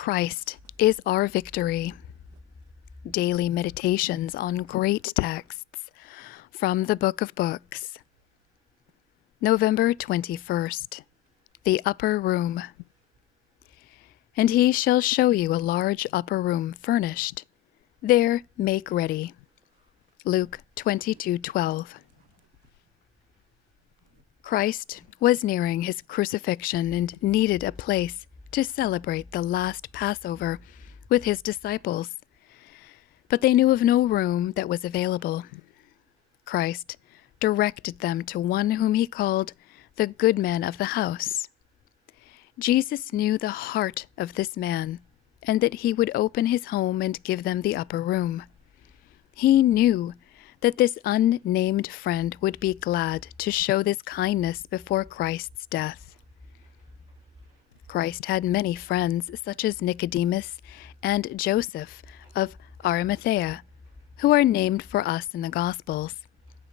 Christ is our victory. Daily meditations on great texts from the Book of Books. November 21st. The Upper Room. And he shall show you a large upper room furnished. There make ready. Luke 22:12. Christ was nearing his crucifixion and needed a place to celebrate the last Passover with his disciples. But they knew of no room that was available. Christ directed them to one whom he called the good man of the house. Jesus knew the heart of this man, and that he would open his home and give them the upper room. He knew that this unnamed friend would be glad to show this kindness before Christ's death. Christ had many friends, such as Nicodemus and Joseph of Arimathea, who are named for us in the Gospels.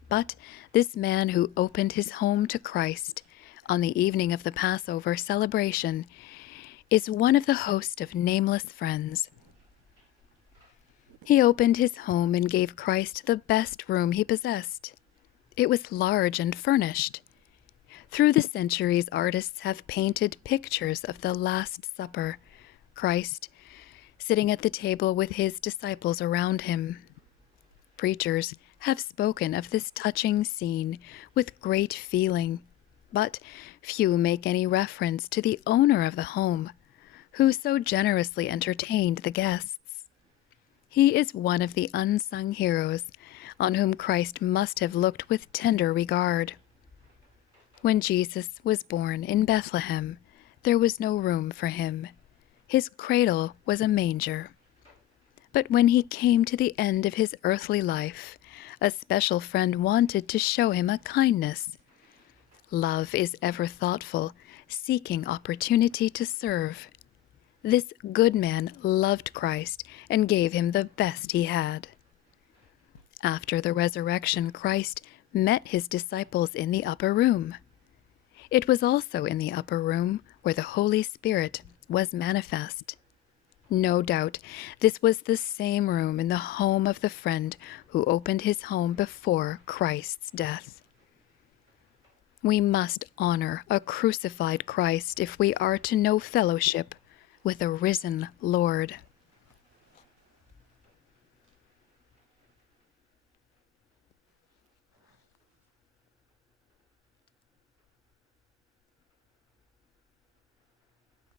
But this man who opened his home to Christ on the evening of the Passover celebration is one of the host of nameless friends. He opened his home and gave Christ the best room he possessed. It was large and furnished. Through the centuries, artists have painted pictures of the Last Supper, Christ sitting at the table with his disciples around him. Preachers have spoken of this touching scene with great feeling, but few make any reference to the owner of the home, who so generously entertained the guests. He is one of the unsung heroes on whom Christ must have looked with tender regard. When Jesus was born in Bethlehem, there was no room for him. His cradle was a manger. But when he came to the end of his earthly life, a special friend wanted to show him a kindness. Love is ever thoughtful, seeking opportunity to serve. This good man loved Christ and gave him the best he had. After the resurrection, Christ met his disciples in the upper room. It was also in the upper room where the Holy Spirit was manifest. No doubt this was the same room in the home of the friend who opened his home before Christ's death. We must honor a crucified Christ if we are to know fellowship with a risen Lord.